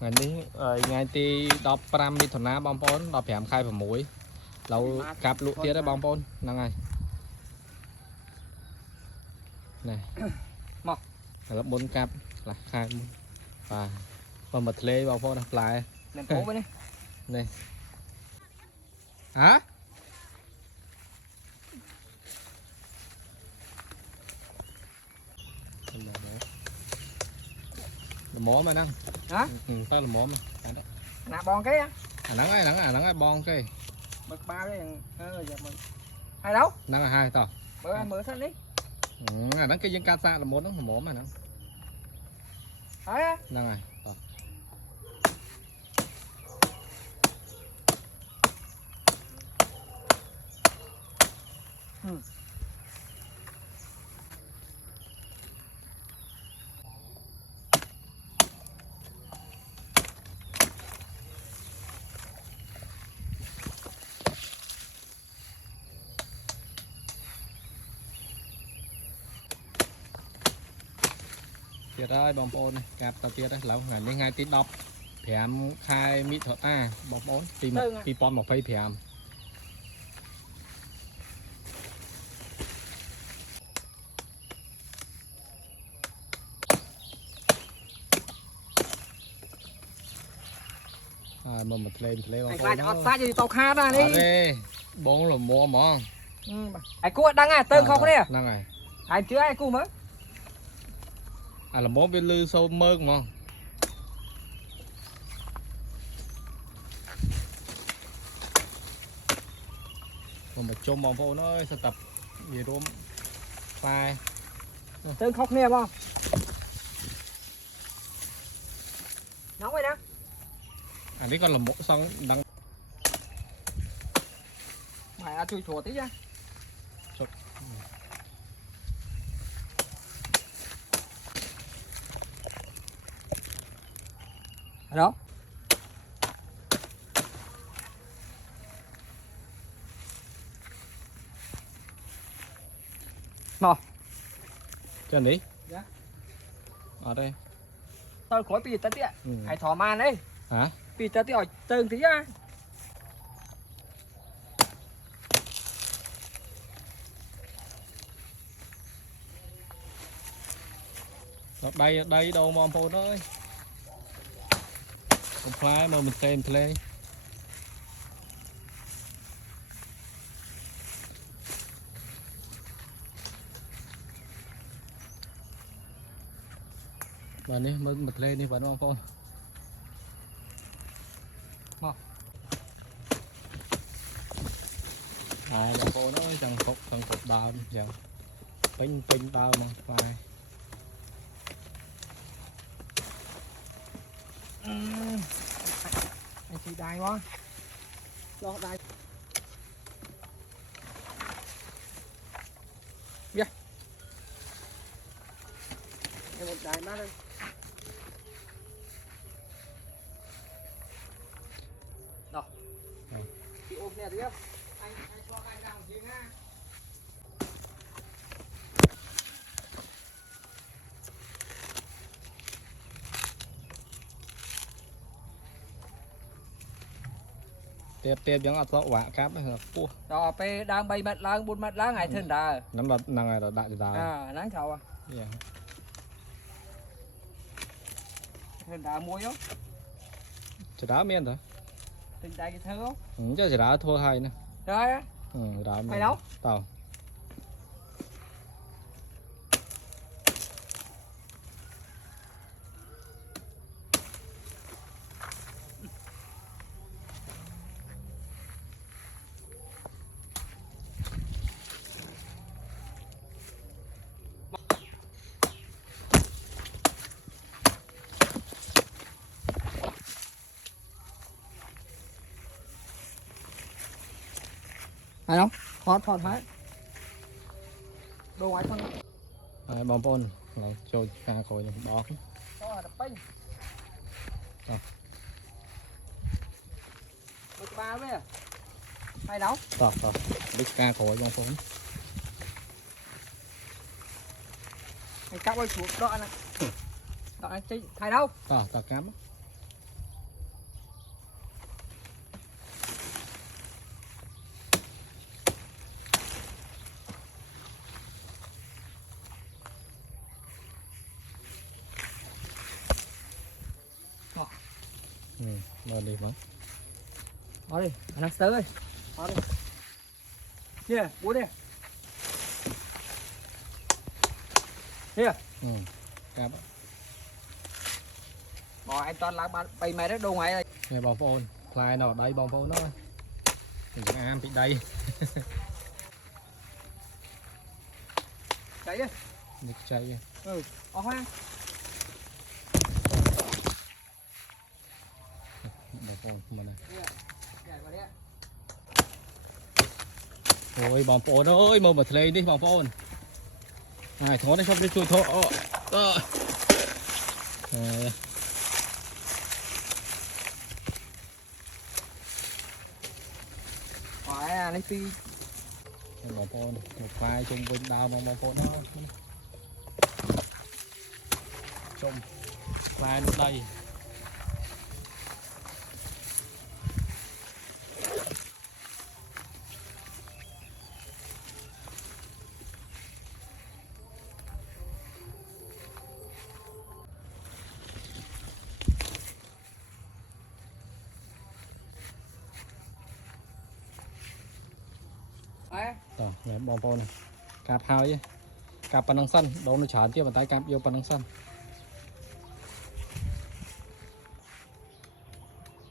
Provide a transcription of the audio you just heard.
ngày đi ngày thì đọc pram đi thằng ná bom pon đọc hẻm khai vào mũi lâu cặp lụa tiết đấy bom pon năng ngày này mọc là 4 cặp là khai và mật lê bom pon đọc lại ném cố với này hả mỏ mà năng hả tay là mỏ mà nạp bòn cái á nắng ai bon cái bật ba đấy giờ mình hai đâu nắng là hai tao mở sân đi nắng cái dân ca xa là một nó mỏ mà nắng đấy á nắng này tiệt ơi bom pon này cặp tao tiệt đấy lâu ngày đến ngày tí đọc phèm khai mỹ thuật bom pon pi pon một phây phèm mà một lên anh phải ọt xa gì tàu kha ra đi bốn là mua món ai cua đăng à tơn không đấy năng này ai chưa ai cua mới là món viên lư sâu mơ mà mà chôm bom pon nó sẽ tập gì đúng phai tơn không nè không nóng vậy đó đấy còn là một xong đăng mày ăn chui chùa tí ra đó nọ chân đi dạ ở đây tao khối pì tớ tiện ai thò man đấy hả pì tớ tiện hỏi tơn tí ra đây đâu mà bom ơi không phải mà mình xem play và đi mới bật lên đi vẫn bom pon bom pon nó chẳng phục đào chẳng pin đào mà phải anh chị đài quá lo đài yeah. Em một đài má đây đó chị ôm nè tiếp anh cho cái đằng kia ha tiếp giống ở vạ cáp là cua rồi pe đang bay mặt lang buôn mặt lang ngày thân đà nắm đặt năng này là đại đào nắng chào à thân đà mua không chỉ đá miên rồi tình đại cái thơ chứ chỉ đá thua hay nè rồi á đá mày đâu tao hay không thoát hết đồ ngoài thân bom pon này trôi ca khối bó đó là đập binh bực ba đấy à hay đâu tao biết ca khối bom pon anh cắp ơi chuột đó nè đó anh chơi hay đâu tao cắm rồi đi vắng Bỏ đi, anh ăn sớ ơi. Bỏ đi. Kìa, bố đi. Kìa. cáp Bỏ anh toàn lá bay mày đó đồ ngoài đây. nghe bóng phôn play nó đây bóng phôn nó mình chỉ am bị đây Chạy đi. được chạy Hoang. bóng phôn mà này Chạy vào đi. ôi bóng phôn ơi mơ mà play đi bóng phôn này thó nó xong đi chui thó Phải lấy phi. bóng phôn một vai chung bên đào bóng phôn đó chung vai lúc đây bóng phôn này cạp hao chứ cạp bàn năng sân đâu nó chán tiếp bàn tay cạp yêu bàn năng sân